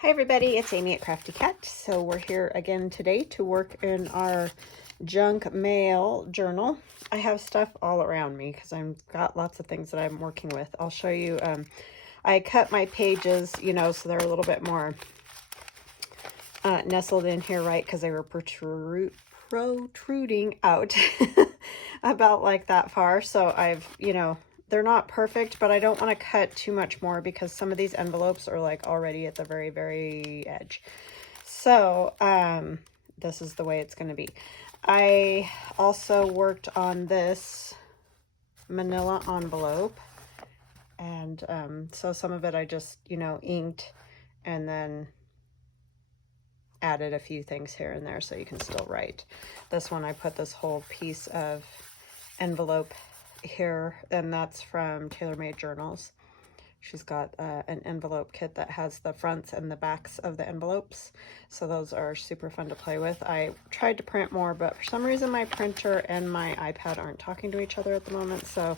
Hi everybody, it's Amy at Crafty Cat. So we're here again today to work in our junk mail journal. I have stuff all around me because I've got lots of things that I'm working with. I'll show you. I cut my pages, so they're a little bit more nestled in here, right? Because they were protruding out about like that far. So I've, they're not perfect, but I don't want to cut too much more because some of these envelopes are like already at the very, very edge. So this is the way it's going to be. I also worked on this manila envelope, and so some of it I just, inked and then added a few things here and there so you can still write. This one I put this whole piece of envelope here, and that's from Tailor Made Journals. She's got an envelope kit that has the fronts and the backs of the envelopes, so those are super fun to play with. I tried to print more, but for some reason my printer and my iPad aren't talking to each other at the moment, so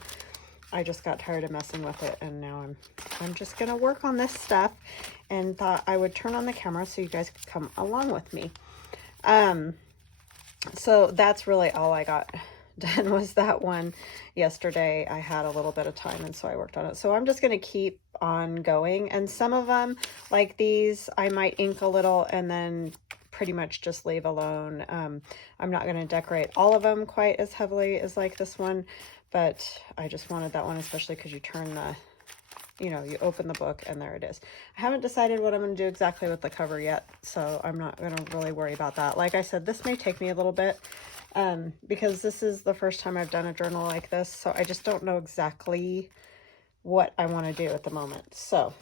I just got tired of messing with it, and now I'm just gonna work on this stuff, and thought I would turn on the camera so you guys could come along with me. So that's really all I got done was that one yesterday. I had a little bit of time, and so I worked on it. So I'm just going to keep on going, and some of them, like these, I might ink a little and then pretty much just leave alone. I'm not going to decorate all of them quite as heavily as like this one, but I just wanted that one, especially because you turn the, you open the book and there it is. I haven't decided what I'm going to do exactly with the cover yet, so I'm not going to really worry about that. Like I said, this may take me a little bit because this is the first time I've done a journal like this, so I just don't know exactly what I want to do at the moment. So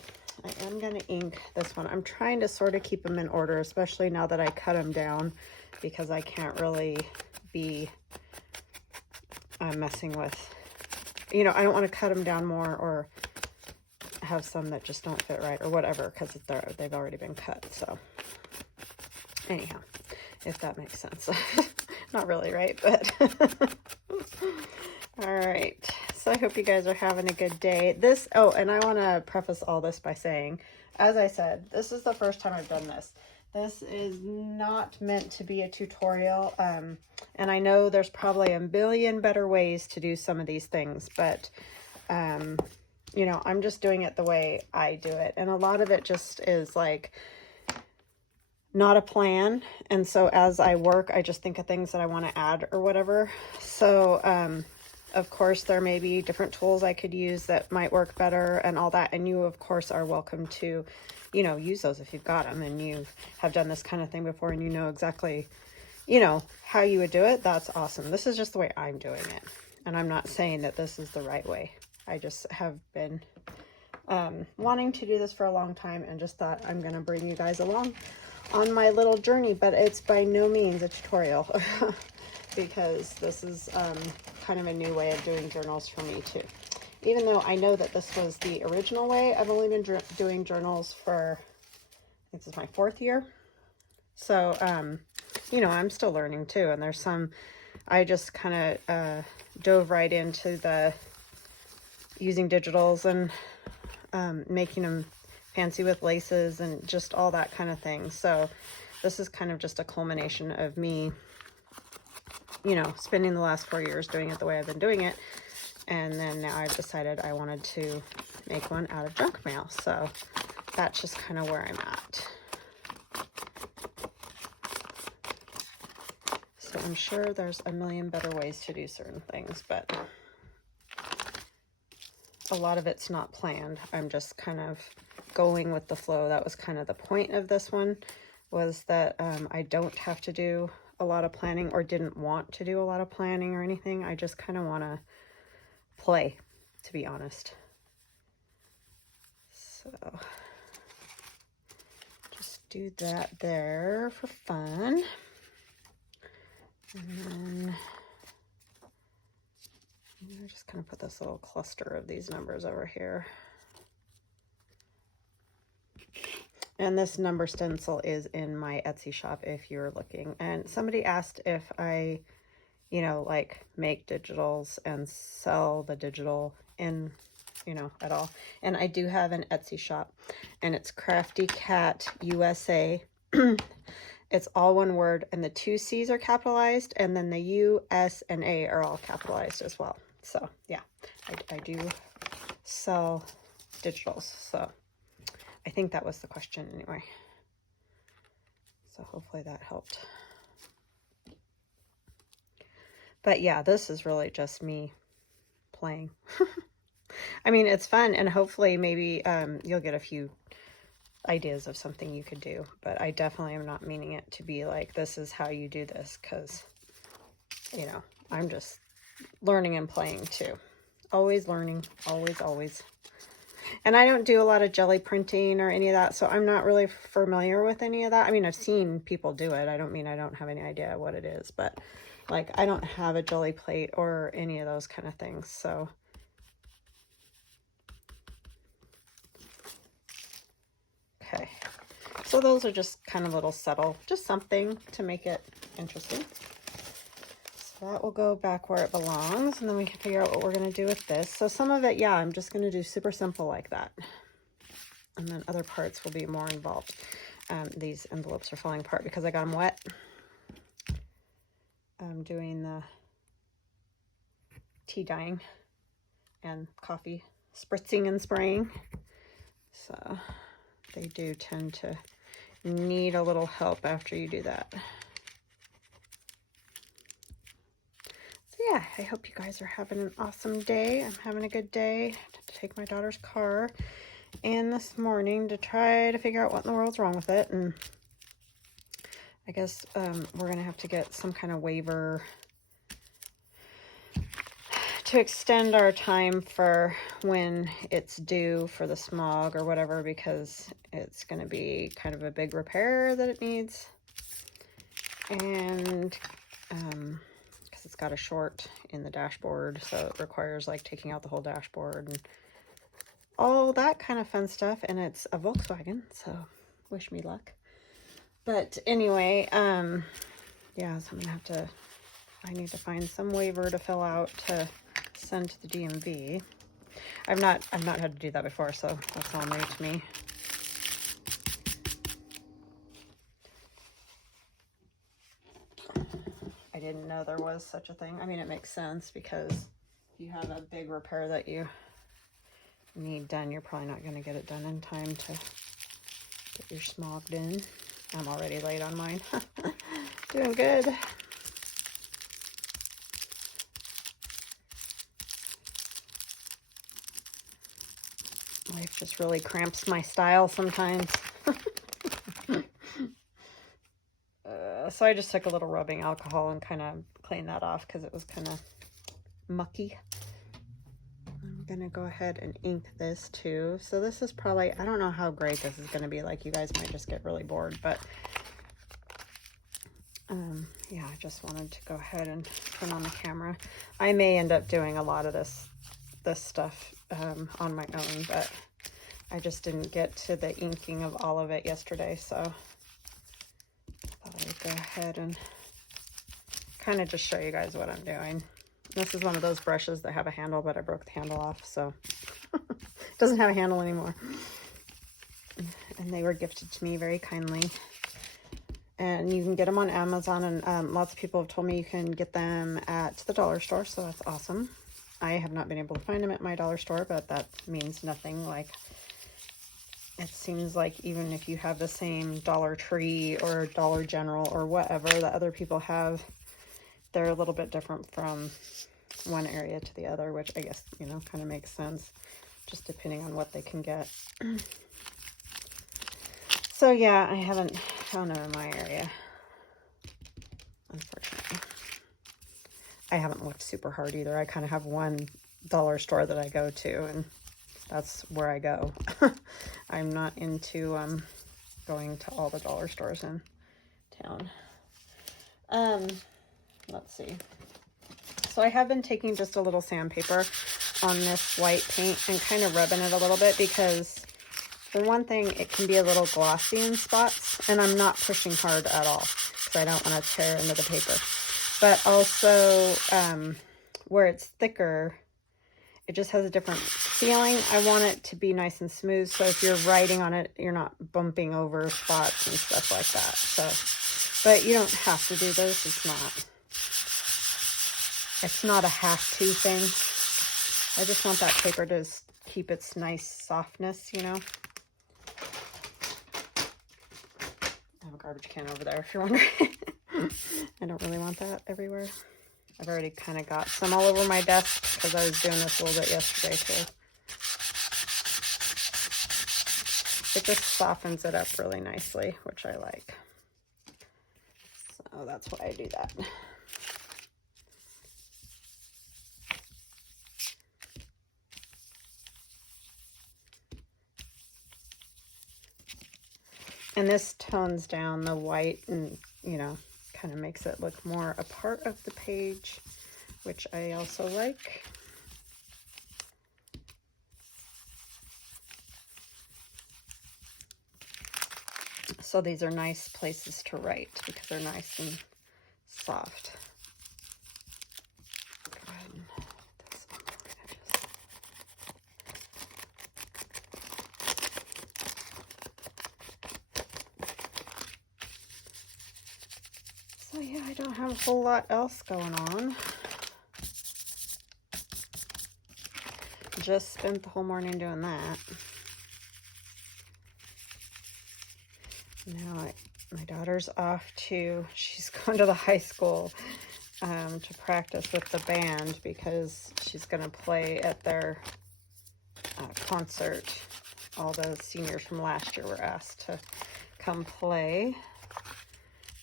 I am going to ink this one. I'm trying to sort of keep them in order, especially now that I cut them down, because I can't really be messing with, I don't want to cut them down more or have some that just don't fit right or whatever, because they've already been cut. So anyhow, if that makes sense. Not really, right? But all right, so I hope you guys are having a good day. And I want to preface all this by saying, as I said, this is the first time I've done this. This is not meant to be a tutorial, and I know there's probably a billion better ways to do some of these things, but I'm just doing it the way I do it, and a lot of it just is like not a plan, and so as I work, I just think of things that I want to add or whatever. So of course there may be different tools I could use that might work better and all that, and you of course are welcome to use those if you've got them and you have done this kind of thing before and you know exactly how you would do it. That's awesome. This is just the way I'm doing it, and I'm not saying that this is the right way. I just have been wanting to do this for a long time and just thought I'm gonna bring you guys along on my little journey, but it's by no means a tutorial because this is kind of a new way of doing journals for me too. Even though I know that this was the original way, I've only been doing journals for, I think this is my 4th year. So, I'm still learning too. And there's some, I just kind of dove right into the using digitals and making them fancy with laces and just all that kind of thing. So this is kind of just a culmination of me, spending the last 4 years doing it the way I've been doing it. And then now I've decided I wanted to make one out of junk mail. So that's just kind of where I'm at. So I'm sure there's a million better ways to do certain things, but a lot of it's not planned. I'm just kind of going with the flow. That was kind of the point of this one, was that I don't have to do a lot of planning, or didn't want to do a lot of planning or anything. I just kind of want to play, to be honest. So just do that there for fun. And then I'm just going to put this little cluster of these numbers over here. And this number stencil is in my Etsy shop if you're looking. And somebody asked if I, like make digitals and sell the digital in you know, at all. And I do have an Etsy shop, and it's Crafty Cat USA. It's all one word, and the 2 C's are capitalized, and then the U, S, and A are all capitalized as well. So yeah, I do sell digitals. So I think that was the question anyway. So hopefully that helped. But yeah, this is really just me playing. I mean, it's fun, and hopefully maybe you'll get a few ideas of something you could do, but I definitely am not meaning it to be like, this is how you do this, because, you know, I'm just learning and playing too. Always learning, always. And I don't do a lot of jelly printing or any of that, so I'm not really familiar with any of that. I mean, I've seen people do it. I don't mean I don't have any idea what it is, but like, I don't have a jelly plate or any of those kind of things, so. Okay, so those are just kind of little subtle, just something to make it interesting. So that will go back where it belongs, and then we can figure out what we're going to do with this. So some of it, yeah, I'm just going to do super simple like that. And then other parts will be more involved. These envelopes are falling apart because I got them wet. I'm doing the tea dyeing and coffee spritzing and spraying. So they do tend to need a little help after you do that. So yeah, I hope you guys are having an awesome day. I'm having a good day. I had to take my daughter's car in this morning to try to figure out what in the world's wrong with it. And I guess we're going to have to get some kind of waiver to extend our time for when it's due for the smog or whatever, because it's going to be kind of a big repair that it needs. And because it's got a short in the dashboard, so it requires like taking out the whole dashboard and all that kind of fun stuff. And it's a Volkswagen, so wish me luck. But anyway, yeah, so I'm gonna have to, I need to find some waiver to fill out to send to the DMV. I've not had to do that before, so that's all new to me. I didn't know there was such a thing. I mean, it makes sense because if you have a big repair that you need done, you're probably not going to get it done in time to get your smog in. I'm already late on mine. Doing good. Life just really cramps my style sometimes. So I just took a little rubbing alcohol and kind of cleaned that off because it was kind of mucky. I'm going to go ahead and ink this too. So this is probably, I don't know how great this is going to be. Like, you guys might just get really bored, but yeah, I just wanted to go ahead and turn on the camera. I may end up doing a lot of this stuff on my own, but I just didn't get to the inking of all of it yesterday, so I thought I'd go ahead and kind of just show you guys what I'm doing. This is one of those brushes that have a handle, but I broke the handle off, so it doesn't have a handle anymore. And they were gifted to me very kindly. And you can get them on Amazon, and lots of people have told me you can get them at the dollar store, so that's awesome. I have not been able to find them at my dollar store, but that means nothing. Like, it seems like even if you have the same Dollar Tree or Dollar General or whatever that other people have, they're a little bit different from one area to the other, which I guess, you know, kind of makes sense, just depending on what they can get. So yeah, I haven't found them in my area, unfortunately. I haven't looked super hard either. I kind of have one dollar store that I go to, and that's where I go. I'm not into going to all the dollar stores in town. Let's see. So I have been taking just a little sandpaper on this white paint and kind of rubbing it a little bit because, for one thing, it can be a little glossy in spots, and I'm not pushing hard at all because I don't want to tear into the paper. But also, where it's thicker, it just has a different feeling, I want it to be nice and smooth. So if you're writing on it, you're not bumping over spots and stuff like that. So, but you don't have to do this. It's not a have to thing. I just want that paper to keep its nice softness, you know. I have a garbage can over there if you're wondering. I don't really want that everywhere. I've already kind of got some all over my desk because I was doing this a little bit yesterday too. It just softens it up really nicely, which I like. So that's why I do that. And this tones down the white and, you know, kind of makes it look more a part of the page, which I also like. So these are nice places to write because they're nice and soft. Go ahead and put this on the edges. So yeah, I don't have a whole lot else going on. Just spent the whole morning doing that. Now my daughter's off to, she's going to the high school to practice with the band because she's going to play at their concert. All the seniors from last year were asked to come play.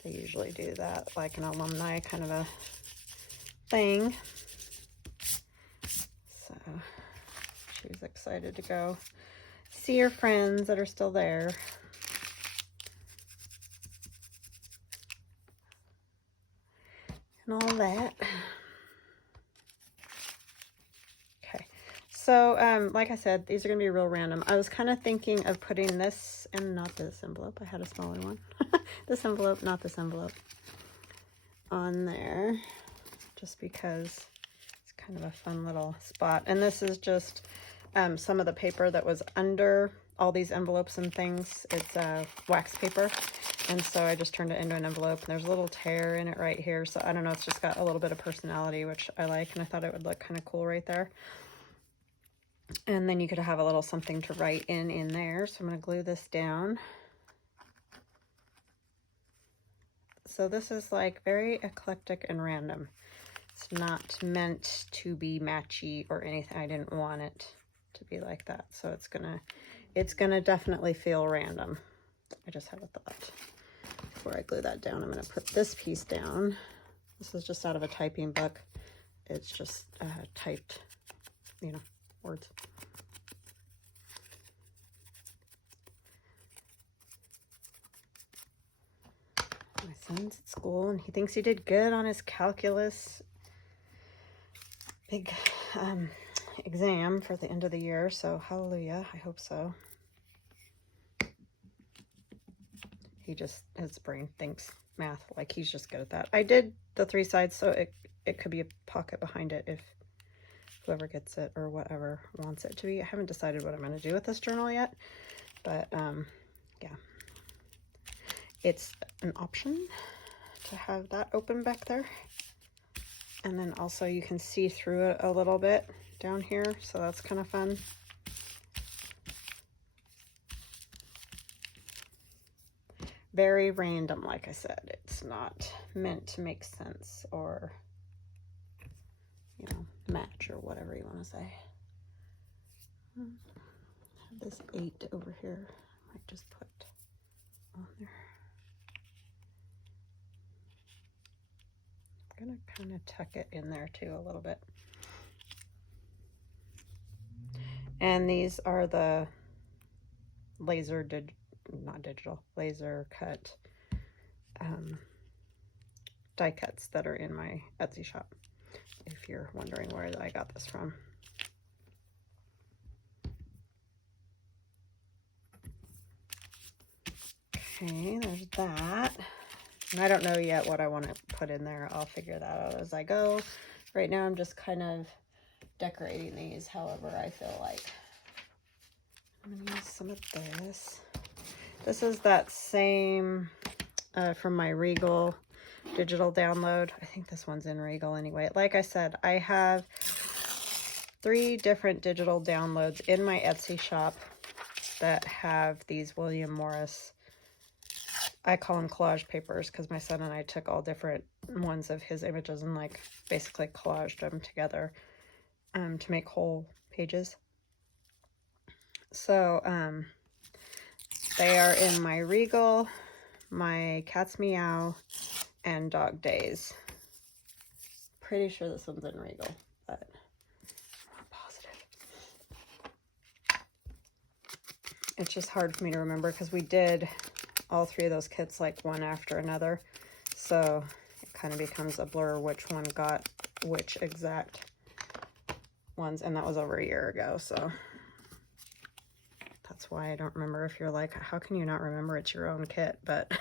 They usually do that, like an alumni kind of a thing. So she was excited to go see her friends that are still there. And all that. Okay, so like I said, these are gonna be real random. I was kind of thinking of putting this in, not this envelope, I had a smaller one. This envelope, not this envelope, on there, just because it's kind of a fun little spot. And this is just some of the paper that was under all these envelopes and things. It's wax paper. And so I just turned it into an envelope, and there's a little tear in it right here. So I don't know, it's just got a little bit of personality, which I like, and I thought it would look kind of cool right there. And then you could have a little something to write in there. So I'm going to glue this down. So this is like very eclectic and random. It's not meant to be matchy or anything. I didn't want it to be like that. So it's gonna definitely feel random. I just have a thought. Before I glue that down, I'm going to put this piece down. This is just out of a typing book. It's just typed, you know, words. My son's at school, and he thinks he did good on his calculus big exam for the end of the year. So hallelujah, I hope so. He just, his brain thinks math, like he's just good at that. I did the 3 sides, so it could be a pocket behind it if whoever gets it or whatever wants it to be. I haven't decided what I'm going to do with this journal yet, but yeah, it's an option to have that open back there. And then also you can see through it a little bit down here, so that's kind of fun. Very random, like I said. It's not meant to make sense or, you know, match or whatever you want to say. I have this 8 over here. I might just put on there. I'm going to kind of tuck it in there too a little bit. And these are the laser cut die cuts that are in my Etsy shop, if you're wondering where I got this from. Okay, there's that. And I don't know yet what I want to put in there. I'll figure that out as I go. Right now I'm just kind of decorating these however I feel like. I'm going to use some of this. This is that same from my Regal digital download. I think this one's in Regal anyway. Like I said, I have 3 different digital downloads in my Etsy shop that have these William Morris, I call them collage papers, because my son and I took all different ones of his images and like basically collaged them together to make whole pages. So they are in my Regal, my Cat's Meow, and Dog Days. Pretty sure this one's in Regal, but I'm not positive. It's just hard for me to remember because we did all 3 of those kits like one after another. So it kind of becomes a blur which one got which exact ones. And that was over a year ago. So that's why I don't remember. If you're like, how can you not remember it's your own kit? But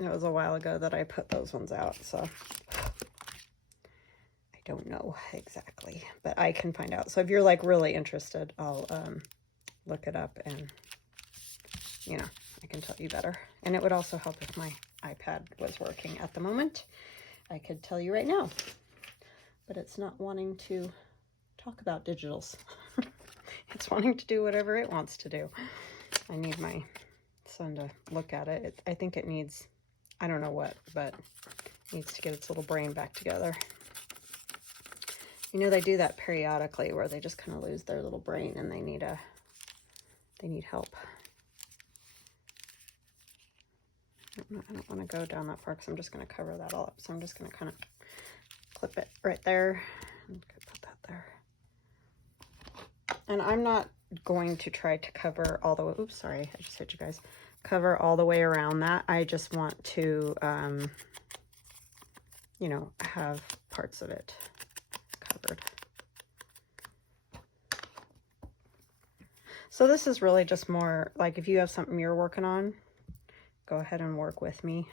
it was a while ago that I put those ones out. So I don't know exactly, but I can find out. So if you're like really interested, I'll look it up and, you know, I can tell you better. And it would also help if my iPad was working at the moment. I could tell you right now, but it's not wanting to talk about digitals. It's wanting to do whatever it wants to do. I need my son to look at it. I think it needs, I don't know what, but it needs to get its little brain back together. You know, they do that periodically where they just kind of lose their little brain and they need help. I don't want to go down that far because I'm just going to cover that all up. So I'm just going to kind of clip it right there and put that there. And I'm not going to try to cover all the way, oops, sorry, I just hit you guys, cover all the way around that. I just want to, you know, have parts of it covered. So this is really just more like if you have something you're working on, go ahead and work with me,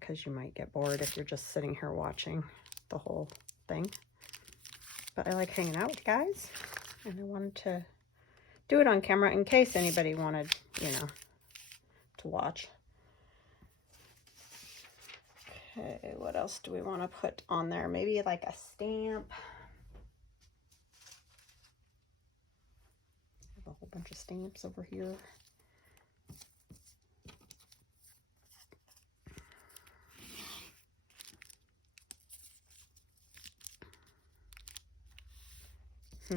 because you might get bored if you're just sitting here watching the whole thing. But I like hanging out with you guys, and I wanted to do it on camera in case anybody wanted, you know, to watch. Okay, what else do we want to put on there? Maybe like a stamp. I have a whole bunch of stamps over here. I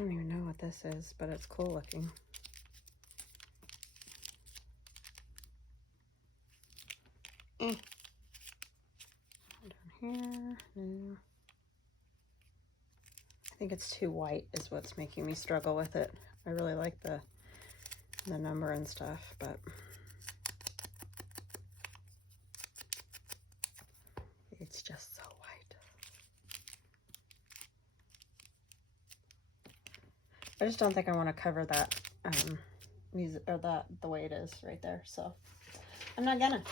don't even know what this is, but it's cool looking. Down here, no. I think it's too white is what's making me struggle with it. I really like the number and stuff, but it's just so white. I just don't think I want to cover that music or that the way it is right there, so I'm not gonna.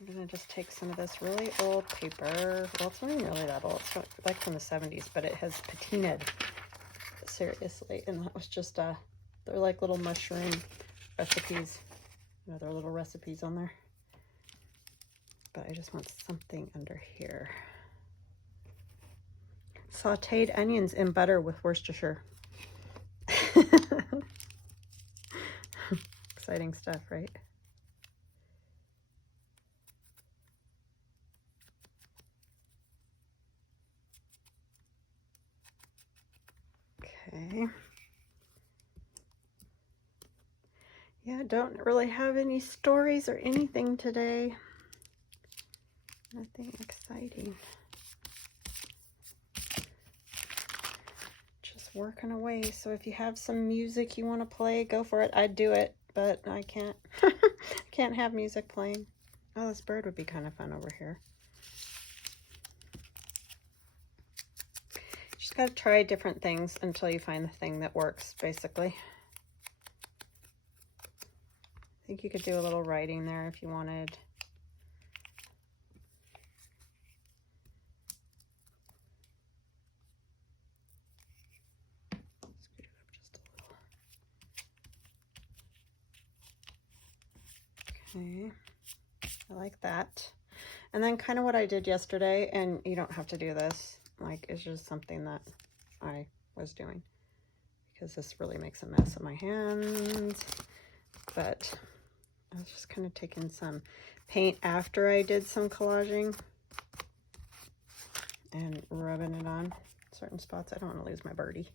I'm gonna just take some of this really old paper. Well, it's not even really that old. It's like from the 70s, but it has patinaed, seriously. And that was just they're like little mushroom recipes. You know, there are little recipes on there. But I just want something under here. Sauteed onions in butter with Worcestershire. Exciting stuff, right? Okay. Yeah, I don't really have any stories or anything today. Nothing exciting. Just working away. So if you have some music you want to play, go for it. I'd do it, but I can't. Can't have music playing. Oh, this bird would be kind of fun over here. Just got to try different things until you find the thing that works, basically. I think you could do a little writing there if you wanted. Okay, I like that. And then kind of what I did yesterday, and you don't have to do this, like it's just something that I was doing because this really makes a mess of my hands. But I was just kind of taking some paint after I did some collaging and rubbing it on certain spots. I don't want to lose my birdie.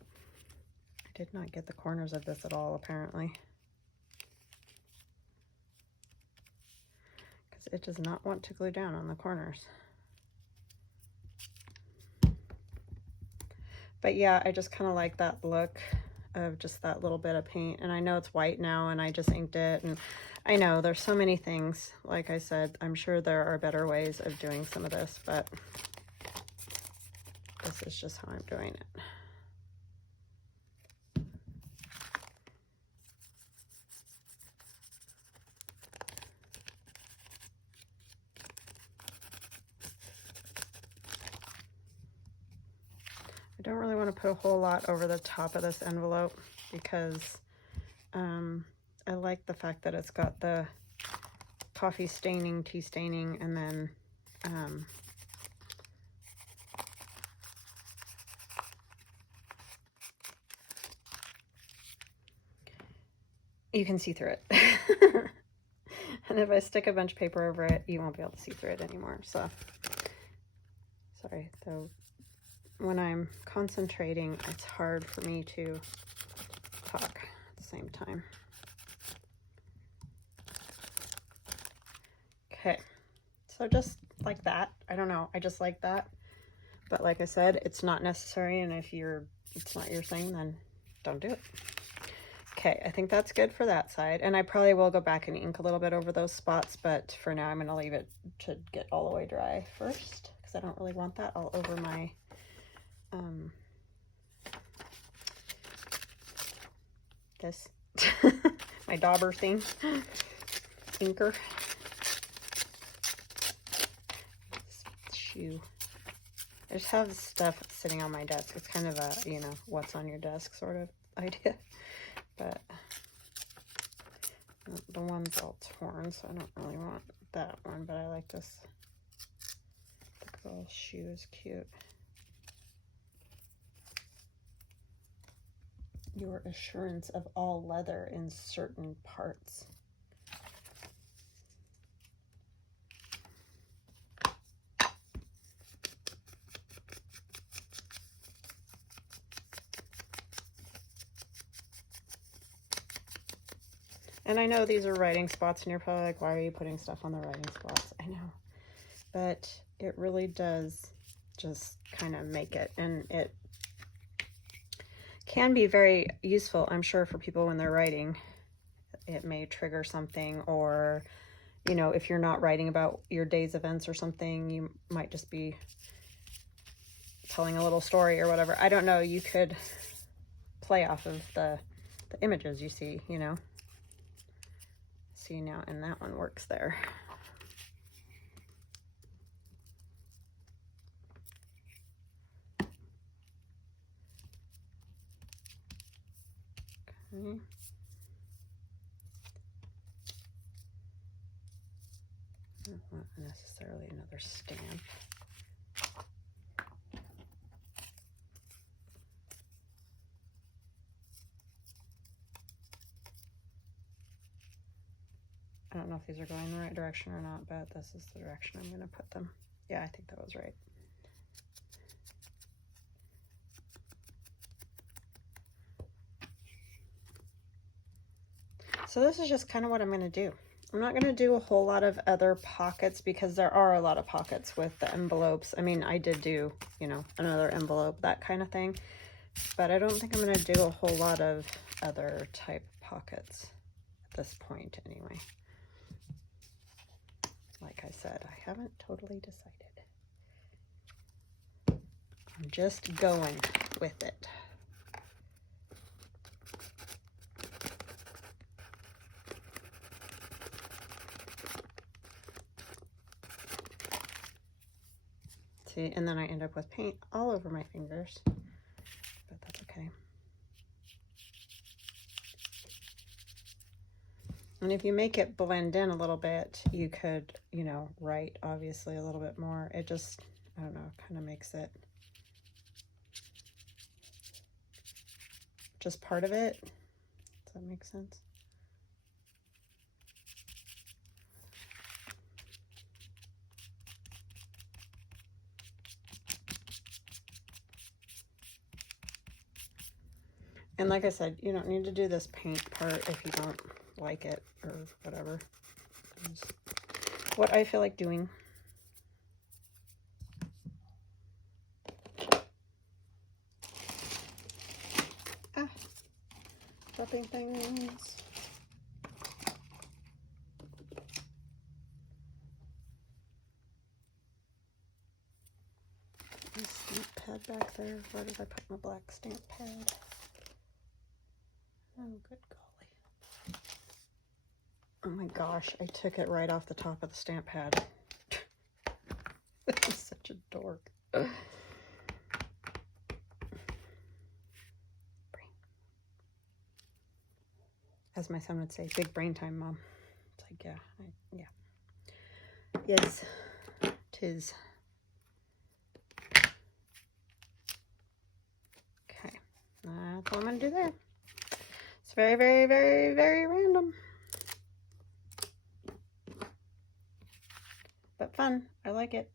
I did not get the corners of this at all, apparently. Because it does not want to glue down on the corners. But yeah, I just kind of like that look of just that little bit of paint. And I know it's white now and I just inked it. And I know there's so many things. Like I said, I'm sure there are better ways of doing some of this, but this is just how I'm doing it. I don't really want to put a whole lot over the top of this envelope because I like the fact that it's got the coffee staining, tea staining, and then you can see through it. And if I stick a bunch of paper over it, you won't be able to see through it anymore. So, sorry, though, when I'm concentrating, it's hard for me to talk at the same time. Okay, so just like that. I don't know, I just like that. But like I said, it's not necessary, and if it's not your thing, then don't do it. Okay, I think that's good for that side, and I probably will go back and ink a little bit over those spots, but for now I'm going to leave it to get all the way dry first, because I don't really want that all over my this my dauber thing, inker. Shoe. I just have stuff sitting on my desk. It's kind of a, you know, what's on your desk sort of idea. But the one's all torn, so I don't really want that one, but I like this. The girl's shoe is cute. Your assurance of all leather in certain parts. And I know these are writing spots, and you're probably like, why are you putting stuff on the writing spots? I know. But it really does just kind of make it. And it can be very useful, I'm sure, for people when they're writing. It may trigger something, or, you know, if you're not writing about your day's events or something, you might just be telling a little story or whatever. I don't know. You could play off of the images you see, you know. See now, and that one works there. Okay. I don't want necessarily another stamp. I don't know if these are going in the right direction or not, but this is the direction I'm going to put them. Yeah, I think that was right. So this is just kind of what I'm going to do. I'm not going to do a whole lot of other pockets because there are a lot of pockets with the envelopes. I mean, I did do, you know, another envelope, that kind of thing. But I don't think I'm going to do a whole lot of other type pockets at this point anyway. Like I said, I haven't totally decided. I'm just going with it. See, and then I end up with paint all over my fingers, but that's okay. And if you make it blend in a little bit, you could, you know, write obviously a little bit more. It just, I don't know, kind of makes it just part of it. Does that make sense? And like I said, you don't need to do this paint part if you don't like it or whatever. It's what I feel like doing. Ah, dropping things. My stamp pad back there. Where did I put my black stamp pad? Oh, good golly. Oh my gosh, I took it right off the top of the stamp pad. This is such a dork. As my son would say, big brain time, Mom. It's like, yeah, yeah. Yes, 'tis. Okay, that's what I'm gonna do there. It's very, very, very, very random. But fun. I like it.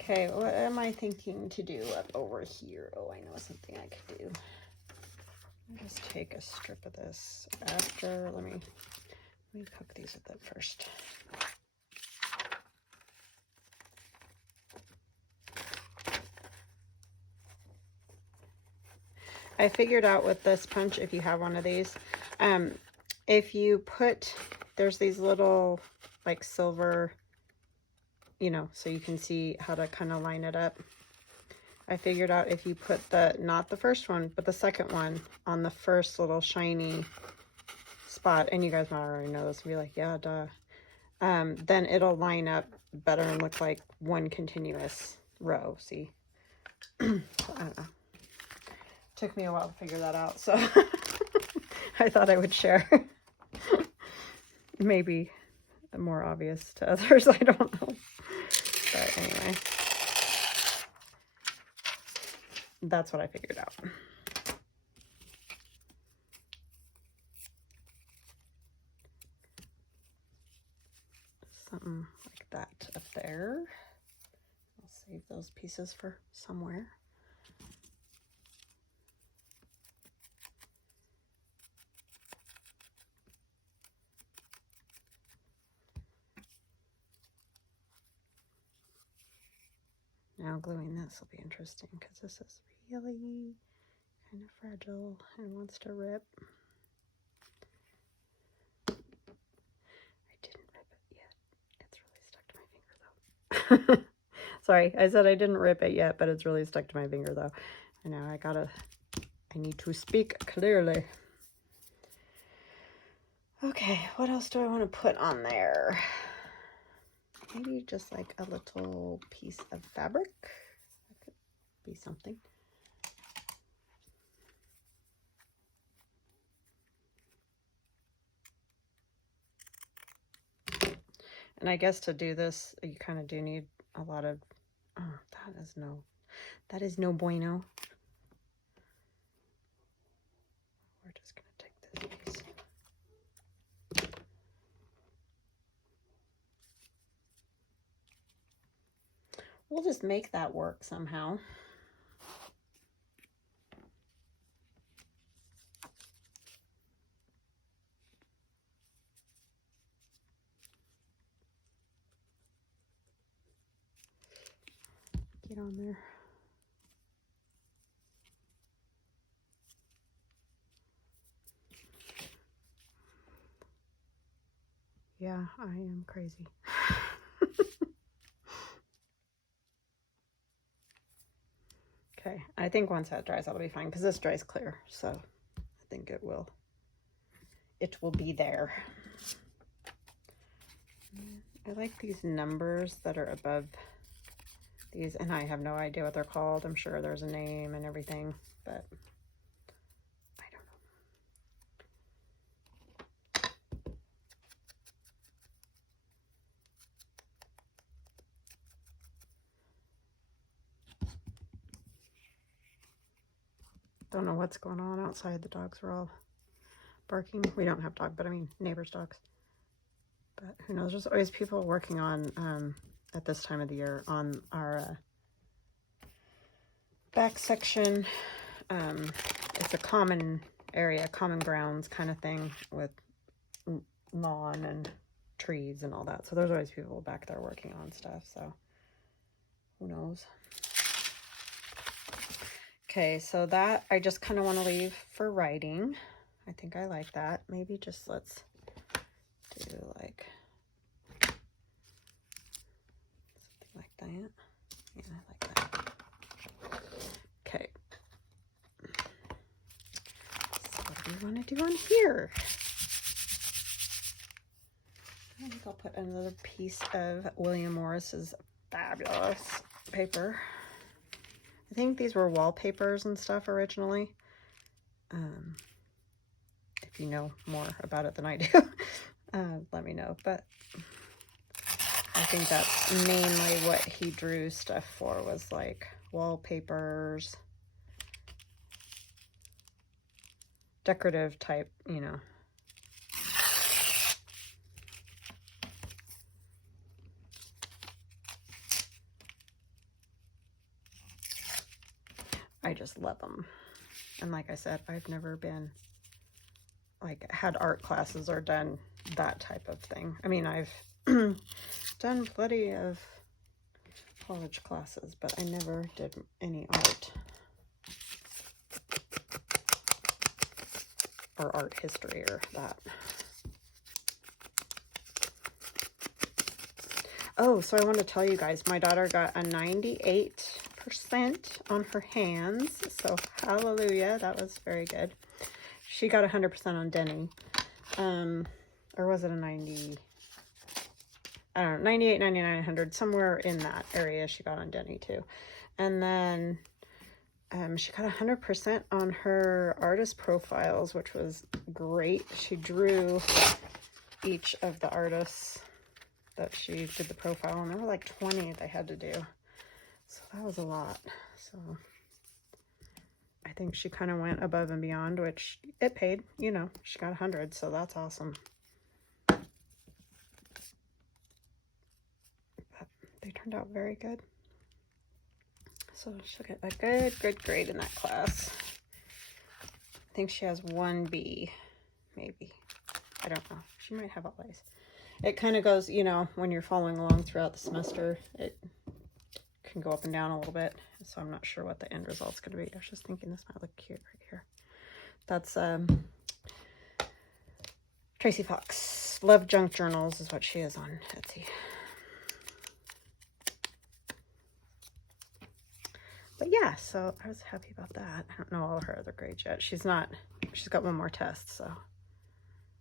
Okay, what am I thinking to do up over here? Oh, I know something I could do. Just take a strip of this after. Let me cook these with it first. I figured out with this punch, if you have one of these, if you put, there's these little like silver, you know, so you can see how to kind of line it up. I figured out if you put the, not the first one, but the second one on the first little shiny spot, and you guys might already know this and be like, yeah, duh. Then it'll line up better and look like one continuous row, see? I don't know. Took me a while to figure that out, so I thought I would share. Maybe more obvious to others, I don't know. But anyway, that's what I figured out. Something like that up there. I'll save those pieces for somewhere. Now gluing this will be interesting because this is really kind of fragile and wants to rip. I didn't rip it yet. It's really stuck to my finger though. Sorry, I said I didn't rip it yet, but it's really stuck to my finger though. I know, I need to speak clearly. Okay, what else do I want to put on there? Maybe just like a little piece of fabric. That could be something. And I guess to do this, you kind of do need a lot of, oh, that is no bueno. We're just going to take this piece. We'll just make that work somehow. Get on there. Yeah, I am crazy. Okay, I think once that dries, that'll be fine because this dries clear, so I think it will be there. I like these numbers that are above these, and I have no idea what they're called. I'm sure there's a name and everything, but I don't know. Don't know what's going on outside. The dogs are all barking. We don't have dog, but I mean neighbors' dogs. But who knows? There's always people working on, at this time of the year, on our back section. It's a common area, common grounds kind of thing with lawn and trees and all that. So there's always people back there working on stuff. So who knows? Okay, so that I just kind of want to leave for writing. I think I like that. Maybe just let's do like something like that. Yeah, I like that. Okay. So what do we want to do on here? I think I'll put another piece of William Morris's fabulous paper. I think these were wallpapers and stuff originally. If you know more about it than I do, let me know. But I think that's mainly what he drew stuff for, was like wallpapers, decorative type, you know. I just love them. And like I said, I've never been like had art classes or done that type of thing. I mean, I've done plenty of college classes, but I never did any art or art history or that. Oh, so I want to tell you guys, my daughter got a 98% on her hands, so hallelujah, that was very good. She got 100% on Denny, or was it a 90? I don't know, 98, 99, 100, somewhere in that area she got on Denny too. And then she got 100% on her artist profiles, which was great. She drew each of the artists that she did the profile, and there were like 20 they had to do. So that was a lot. So I think she kind of went above and beyond, which it paid, you know, she got 100, so that's awesome. But they turned out very good. So she'll get a good grade in that class. I think she has 1B, maybe. I don't know. She might have all A's. It kind of goes, you know, when you're following along throughout the semester, it can go up and down a little bit. So I'm not sure what the end result's going to be. I was just thinking this might look cute right here. That's Tracy Fox. Love Junk Journals is what she is on Etsy. But yeah, so I was happy about that. I don't know all her other grades yet. She's got one more test, so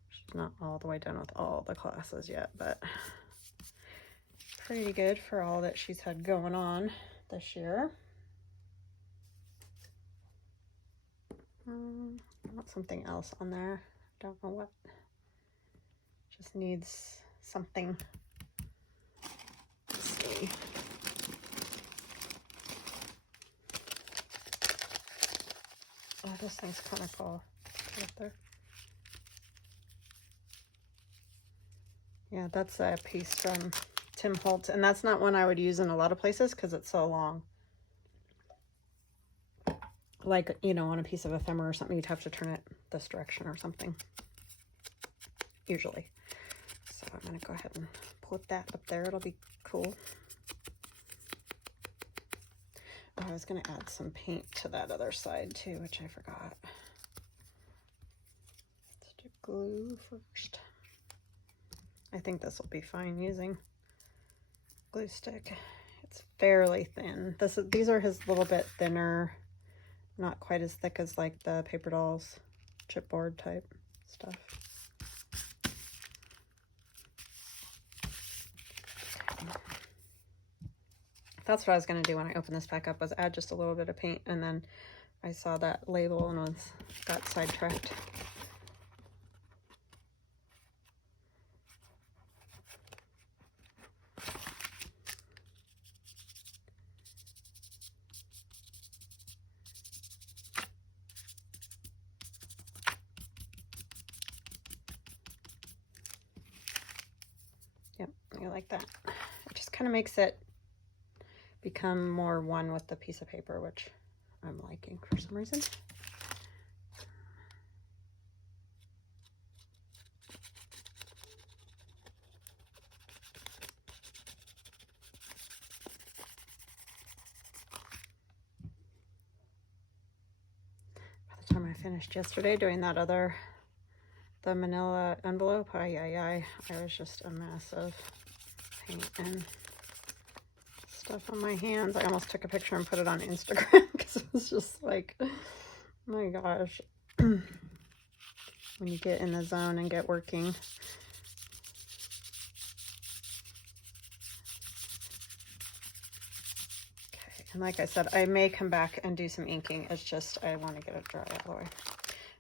she's not all the way done with all the classes yet, but pretty good for all that she's had going on this year. I want something else on there. Don't know what. Just needs something. Let's see. Oh, this thing's kind of cool. Right there. Yeah, that's a piece from Tim Holtz, and that's not one I would use in a lot of places because it's so long. Like, you know, on a piece of ephemera or something, you'd have to turn it this direction or something, usually. So I'm going to go ahead and put that up there. It'll be cool. Oh, I was going to add some paint to that other side too, which I forgot. Let's do glue first. I think this will be fine using glue stick. It's fairly thin. These are his little bit thinner, not quite as thick as like the Paper Dolls chipboard type stuff. That's what I was going to do when I opened this back up, was add just a little bit of paint, and then I saw that label and got sidetracked. like that. It just kind of makes it become more one with the piece of paper, which I'm liking for some reason. By the time I finished yesterday doing that the manila envelope, I was just a mess of paint and stuff on my hands. I almost took a picture and put it on Instagram because it was just like, oh my gosh. When you get in the zone and get working. Okay, and like I said, I may come back and do some inking. It's just I want to get it dry all the way.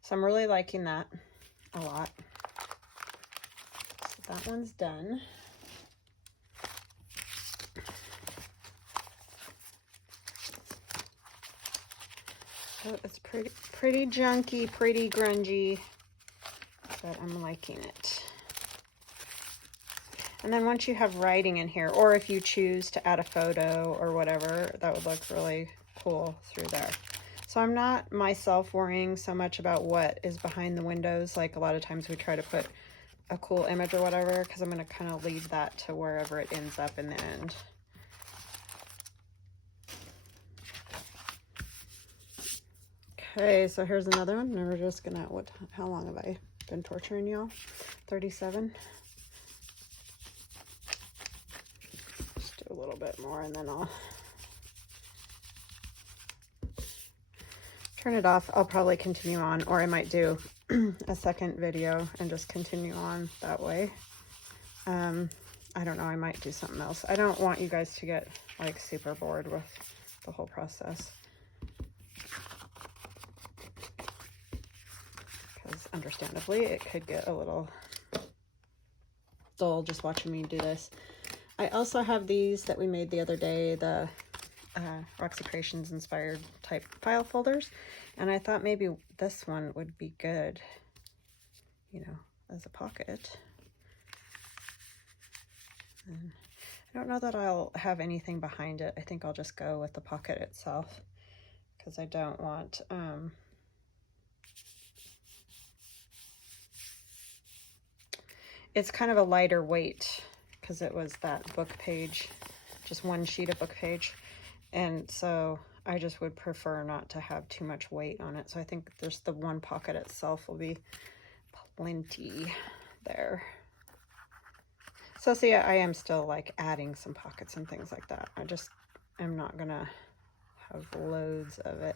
So I'm really liking that a lot. So that one's done. So it's pretty junky, pretty grungy, but I'm liking it. And then once you have writing in here, or if you choose to add a photo or whatever, that would look really cool through there. So I'm not myself worrying so much about what is behind the windows. Like a lot of times we try to put a cool image or whatever, because I'm going to kind of leave that to wherever it ends up in the end. Okay, so here's another one. And we're just gonna, how long have I been torturing y'all? 37. Just do a little bit more and then I'll turn it off. I'll probably continue on, or I might do a second video and just continue on that way. I don't know, I might do something else. I don't want you guys to get like super bored with the whole process. Because understandably it could get a little dull just watching me do this. I also have these that we made the other day, the Roxy Creations inspired type file folders, and I thought maybe this one would be good, you know, as a pocket. And I don't know that I'll have anything behind it. I think I'll just go with the pocket itself, because I don't want it's kind of a lighter weight, because it was that book page, just one sheet of book page. And so I just would prefer not to have too much weight on it. So I think there's the one pocket itself will be plenty there. So see, I am still like adding some pockets and things like that. I'm not gonna have loads of it.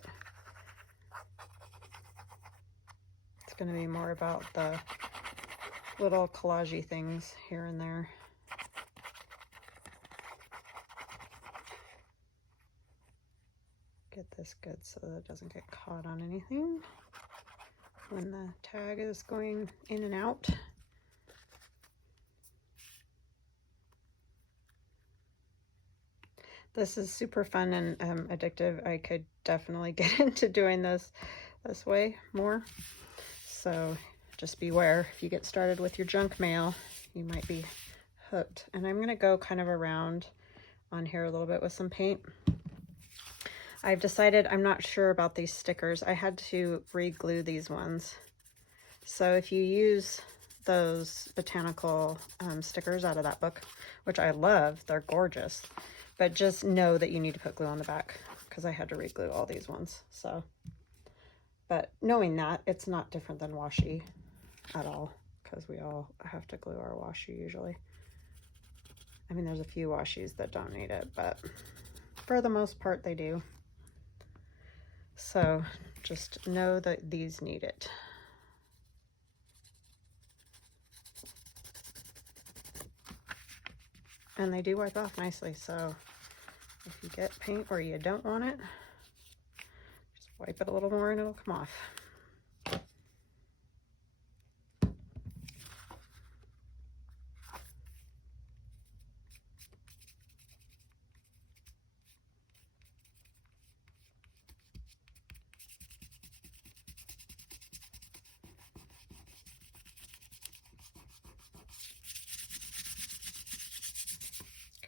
It's gonna be more about the little collagey things here and there. Get this good so that it doesn't get caught on anything when the tag is going in and out. This is super fun and addictive. I could definitely get into doing this way more. So just beware, if you get started with your junk mail, you might be hooked. And I'm gonna go kind of around on here a little bit with some paint. I've decided I'm not sure about these stickers. I had to re-glue these ones. So if you use those botanical stickers out of that book, which I love, they're gorgeous, but just know that you need to put glue on the back, because I had to re-glue all these ones. So, but knowing that, it's not different than washi at all, because we all have to glue our washi usually. I mean, there's a few washis that don't need it, but for the most part they do. So just know that these need it. And they do wipe off nicely, so if you get paint where you don't want it, just wipe it a little more and it'll come off.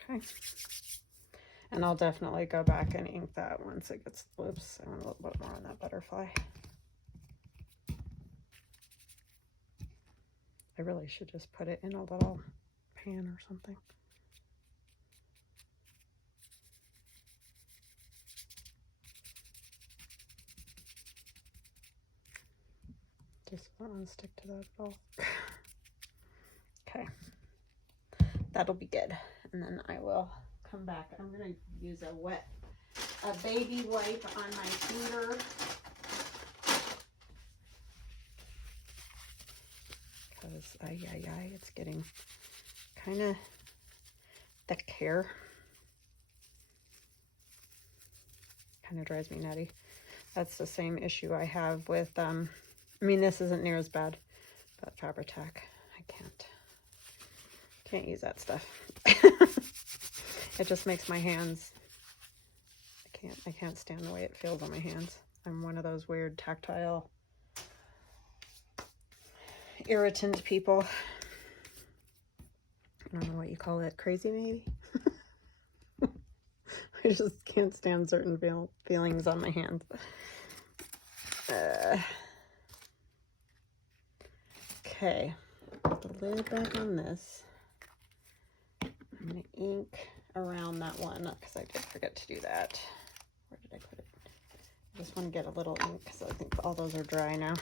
Okay. And I'll definitely go back and ink that once it gets, whoops, I want a little bit more on that butterfly. I really should just put it in a little pan or something. Just don't want to stick to that at all. Okay. That'll be good. And then I will come back. I'm going to use a baby wipe on my finger. Because, it's getting kind of thick here. Kind of drives me nutty. That's the same issue I have with, I mean, this isn't near as bad, but Fabri-Tac, I can't use that stuff. It just makes my hands, I can't stand the way it feels on my hands. I'm one of those weird tactile irritant people. I don't know what you call it, crazy maybe? I just can't stand certain feelings on my hands. Okay, put the lid back on this. I'm going to ink around that one because I did forget to do that. Where did I put it? I just want to get a little ink because I think all those are dry now.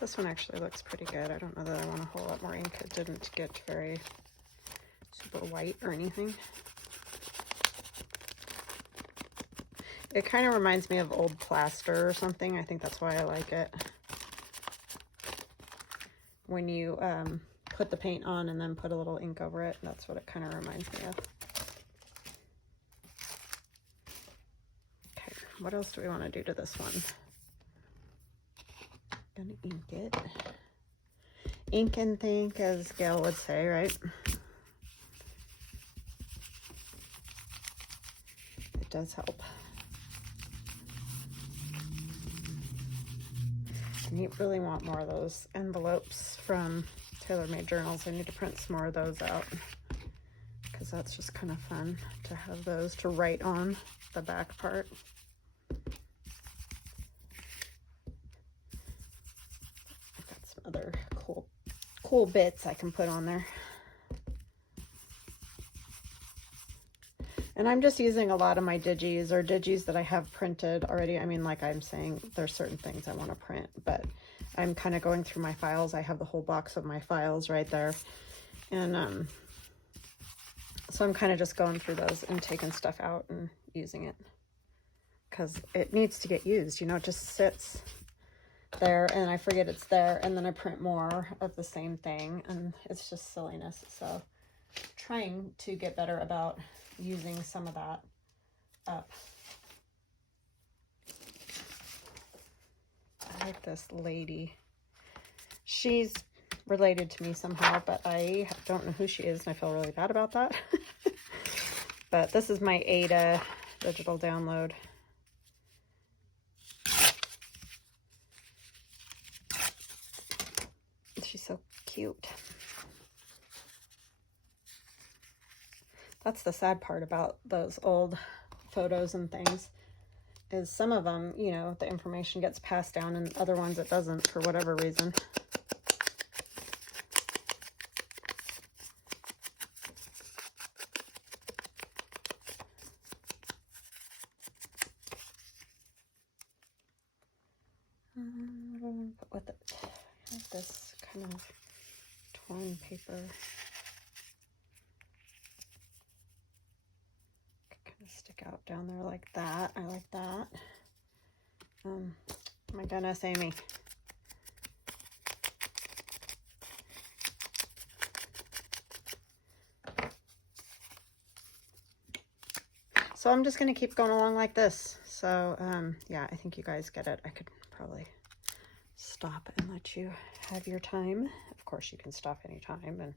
This one actually looks pretty good. I don't know that I want a whole lot more ink. It didn't get very super white or anything. It kind of reminds me of old plaster or something. I think that's why I like it. When you put the paint on and then put a little ink over it, that's what it kind of reminds me of. Okay, what else do we want to do to this one? Gonna ink it. Ink and think, as Gail would say, right? It does help. And you really want more of those envelopes from Tailor Made Journals. I need to print some more of those out because that's just kind of fun to have those to write on the back part. Other cool bits I can put on there. And I'm just using a lot of my digis that I have printed already. I mean, like I'm saying, there's certain things I want to print, but I'm kind of going through my files. I have the whole box of my files right there. And so I'm kind of just going through those and taking stuff out and using it because it needs to get used. You know, it just sits there and I forget it's there, and then I print more of the same thing, and it's just silliness. So trying to get better about using some of that up. I like this lady. She's related to me somehow, but I don't know who she is, and I feel really bad about that. But this is my Ada digital download. She's so cute. That's the sad part about those old photos and things, is some of them, you know, the information gets passed down and other ones it doesn't for whatever reason. What do I want to put with it? I have this kind of torn paper. Kind of stick out down there like that. I like that. Oh my goodness, Amy. So I'm just going to keep going along like this. So yeah, I think you guys get it. I could probably stop and let you have your time. Of course, you can stop anytime and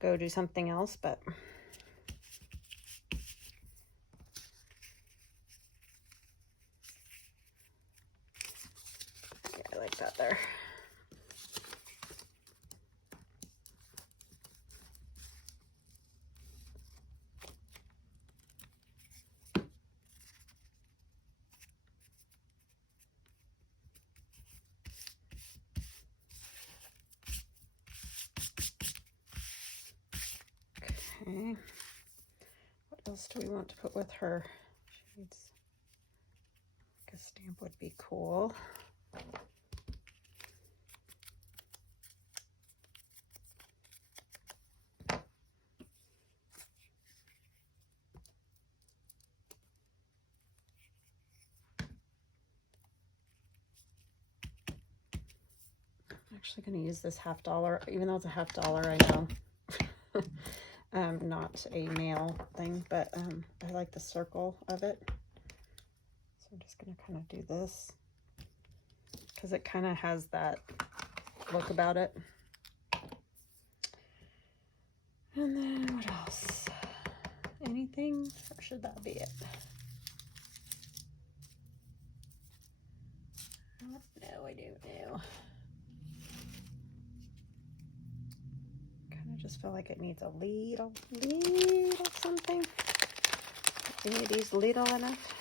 go do something else, but there. Okay. What else do we want to put with her? She needs, like a stamp would be cool. I'm actually going to use this $50, even though it's a $50, I know. Not a mail thing, but I like the circle of it. So I'm just going to kind of do this because it kind of has that look about it. And then what else? Anything? Or should that be it? No, I don't know. Kind of just feel like it needs a little something. Any of these little enough?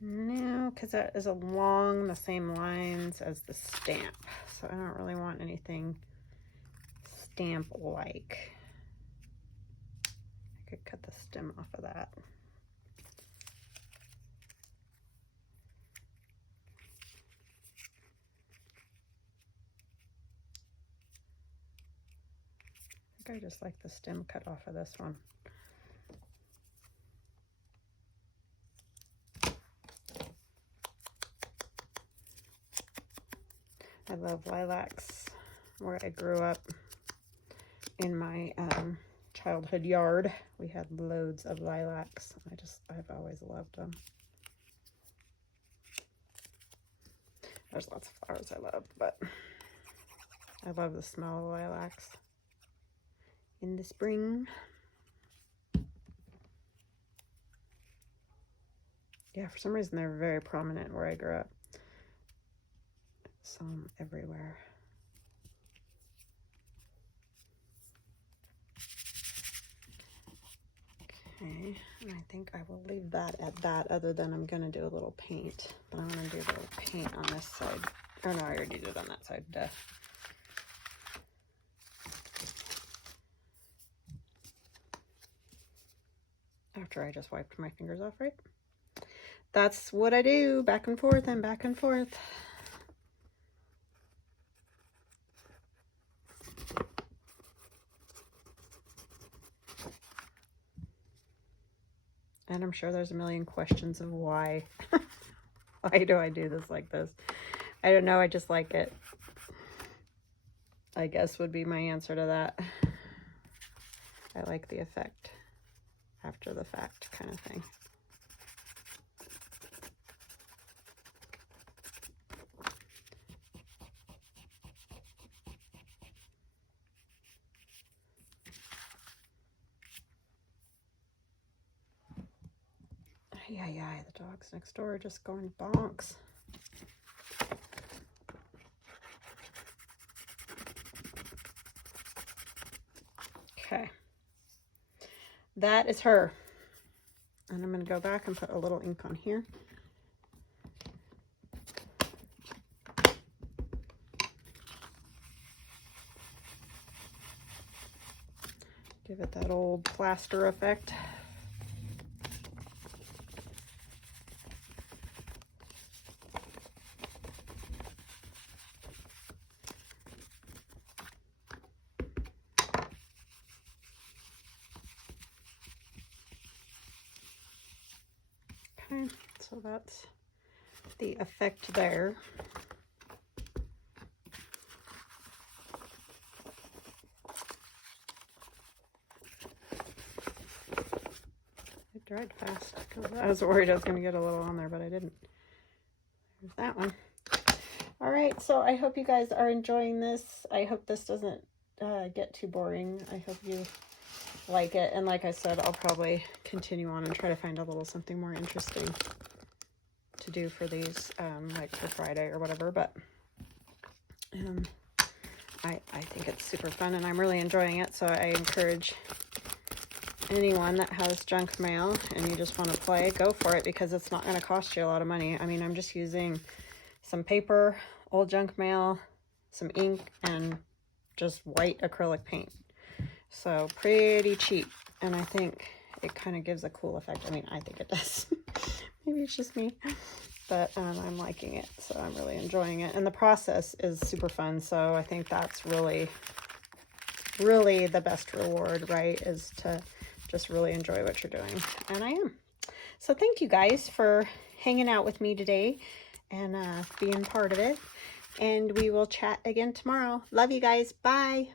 No, because that is along the same lines as the stamp. So I don't really want anything stamp-like. I could cut the stem off of that. I think I just like the stem cut off of this one. I love lilacs. Where I grew up in my childhood yard, we had loads of lilacs. I've always loved them. There's lots of flowers I love, but I love the smell of lilacs in the spring. Yeah, for some reason they're very prominent where I grew up. Some everywhere. Okay, and I think I will leave that at that, other than I'm going to do a little paint. But I'm going to do a little paint on this side. Oh no, I already did it on that side. Duh. After I just wiped my fingers off, right? That's what I do, back and forth and back and forth. And I'm sure there's a million questions of why. Why do I do this like this? I don't know, I just like it. I guess would be my answer to that. I like the effect after the fact kind of thing. Yeah, the dogs next door are just going bonks. Okay. That is her. And I'm going to go back and put a little ink on here. Give it that old plaster effect. Okay, so that's the effect there. It dried fast because I was worried I was going to get a little on there, but I didn't. There's that one. All right, so I hope you guys are enjoying this. I hope this doesn't get too boring. I hope you like it. And like I said, I'll probably continue on and try to find a little something more interesting to do for these, like for Friday or whatever. But I think it's super fun and I'm really enjoying it. So I encourage anyone that has junk mail and you just want to play, go for it, because it's not going to cost you a lot of money. I mean, I'm just using some paper, old junk mail, some ink, and just white acrylic paint. So pretty cheap, and I think it kind of gives a cool effect. I mean, I think it does. Maybe it's just me, but I'm liking it, so I'm really enjoying it. And the process is super fun, so I think that's really, really the best reward, right, is to just really enjoy what you're doing. And I am. So thank you guys for hanging out with me today and being part of it. And we will chat again tomorrow. Love you guys. Bye.